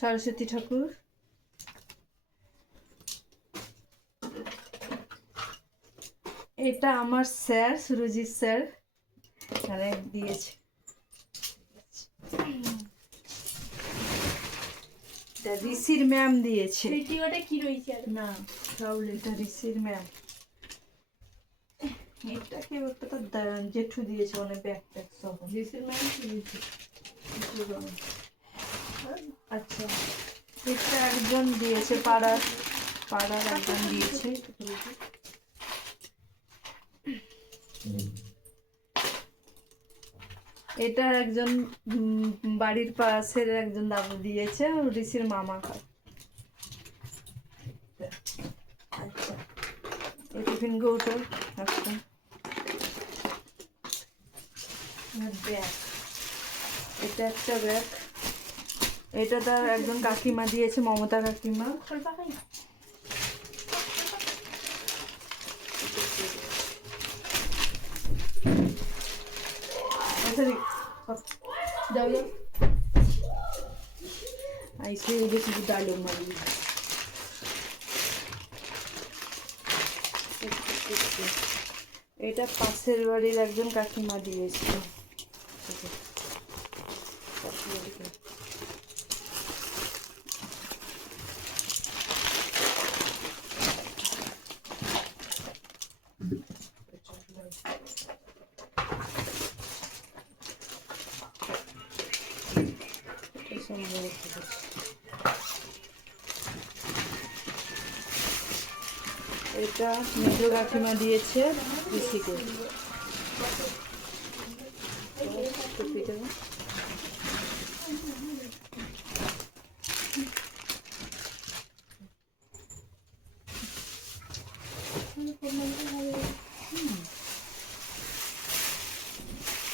সরস্বতী ঠাকুর, এটা আমার sir Surajit sir এখানে দিয়েছে। ঋষির ম্যাম দিয়েছে। কি রয়েছে না রাহুল, এটা ঋষির ম্যাম। এটা কি একটা জেঠু দিয়েছে, অনেক ব্যাগ ট্যাগ সব। ঋষির ম্যাম কি দিয়েছে? আচ্ছা, এটা একজন দিয়েছে, পাড়ার একজন দিয়েছে। এটা একজন বাড়ির পাশের একজন দাদু দিয়েছে, ঋষির মামা হয়। আচ্ছা, এই টিফিন কৌটো একটা ব্যাগ, এটা একটা ব্যাগ। এটা তার একজন কাকিমা দিয়েছে, মমতা কাকিমা। ডায়লগ মারি। এটা পাশের বাড়ির একজন কাকিমা দিয়েছে। এটা মেজ কাকিমা দিয়েছে ঋষিকে।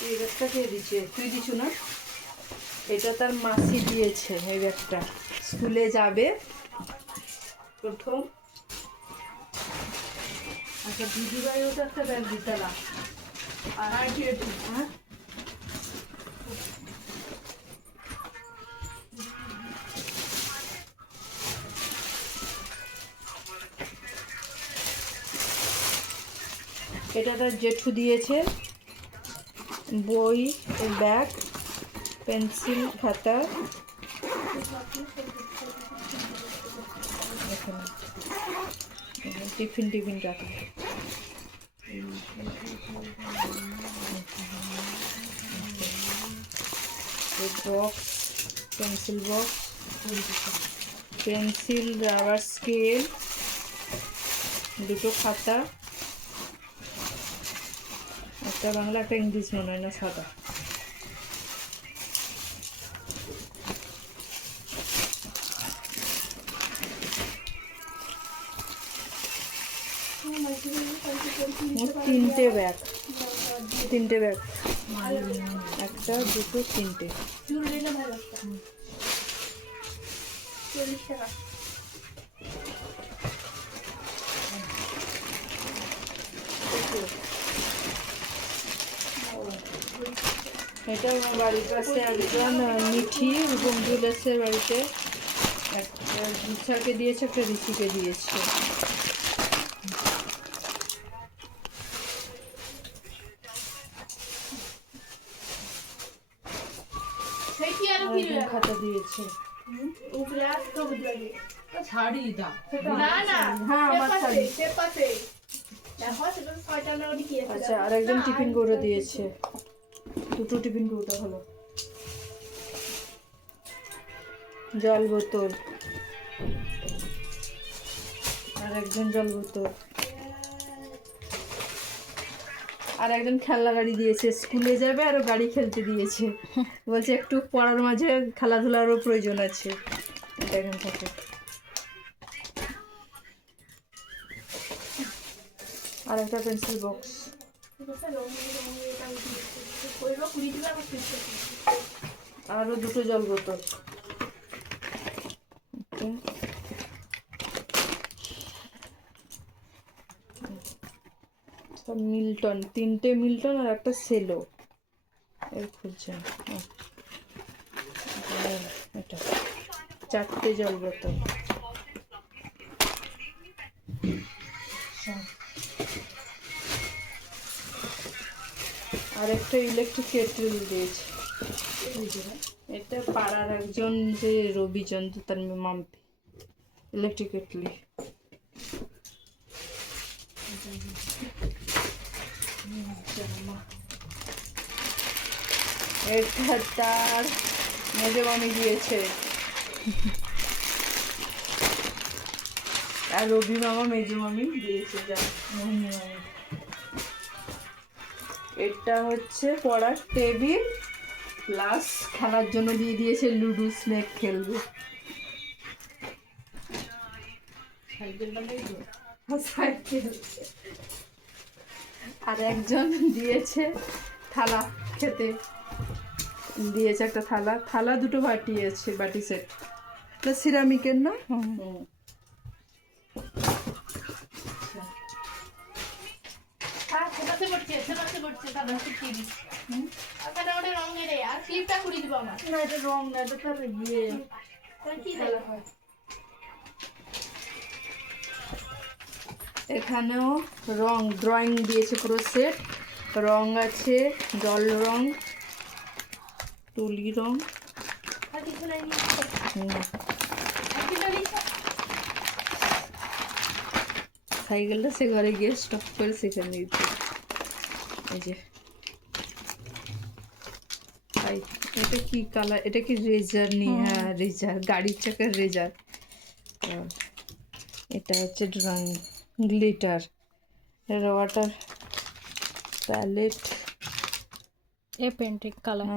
এই ব্যাগটা কে দিচ্ছে? তুই দিছু না? এটা তার মাসি দিয়েছে। এই ব্যাগটা স্কুলে যাবে প্রথম। আচ্ছা, দিদিভাই ওটা একটা ব্যাগ দিতালা। আর হ্যাঁ, এটা তার জেঠু দিয়েছে। বই, ব্যাগ, পেন্সিল, খাতা, টিফিন রাখা। Box, pencil box, pencil, rubber scale, দুটো খাতা, একটা বাংলা একটা ইংলিশ মনে হয় না, সাদা। তিনটে ব্যাগ একটা, দুটো, তিনটে। এটা আমার বাড়ির পাশে একজন মিঠি বন্ধুলেসের বাড়িতে একটা স্যারকে দিয়েছে, একটা ঋষিকে দিয়েছে। খাতা দিয়েছে। আচ্ছা, আর একজন টিফিন কৌটো দিয়েছে। দুটো টিফিন কৌটো হলো। জল বোতল, আর একজন জল বোতল। আর একজন খেলনা গাড়ি দিয়েছে, স্কুলে যাবে আর গাড়ি খেলতে দিয়েছে। বলছে একটু পড়ার মাঝে খেলাধুলারও প্রয়োজন আছে। এখান থেকে আর একটা পেন্সিল বক্স, আরও দুটো জল বোতল। মিল্টন, তিনটে মিল্টন আর একটা সেলো। এই খুলছে 4টে জল বোতল। আর একটা ইলেকট্রিক কেটল দিয়েছে। এটা পাড়ার একজন যে রবিচন্দ্র তার মাম্পি ইলেকট্রিক কেটলি। এটা তার মেজো মামি দিয়েছে, আর রবি মামা মেজো মামি দিয়েছে যা মোহিনী মামি। এটা হচ্ছে পড়ার টেবিল প্লাস খেলার জন্য দিয়ে দিয়েছে লুডো, স্নেক খেলবে। আর একজন দিয়েছে থালা খেতে, দিয়েছে একটা থালা, থালা দুটো বাটি আছে, বাটি সেট, এটা সিরামিকের না। না এটা রং না, এটা তার ইয়ে খেলা হয়। এখানেও রং ড্রয়িং দিয়েছে পুরো সেট, রং আছে জল রং, তুলি রং। সাইকেলটা সে ঘরে গিয়ে স্টপ করে সেখানে দিতে। এই যে এটা কি কালার, এটা কি রেজার নিয়ে, হ্যাঁ রেজার, গাড়ির চাকার রেজার। এটা হচ্ছে ড্রয়িং গ্লিটার, ওয়াটার প্যালেট, এ পেন্টিং কালার।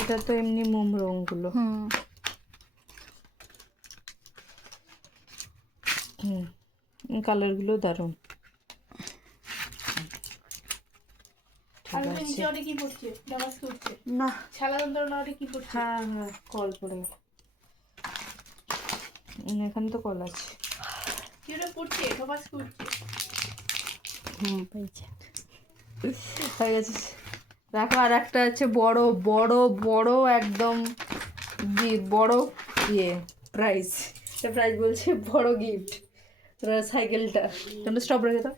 এটা তো এমনি মোম রঙগুলো। কালারগুলো দারুণ। না হ্যাঁ হ্যাঁ কল পড়ে, এখানে তো কল আছে। হয়ে গেছে, দেখো আর একটা আছে বড় বড় বড় একদম বড় ইয়ে প্রাইজ, প্রাইজ বলছে বড় গিফট সাইকেলটা। তোমরা স্টপ রেখে দাও।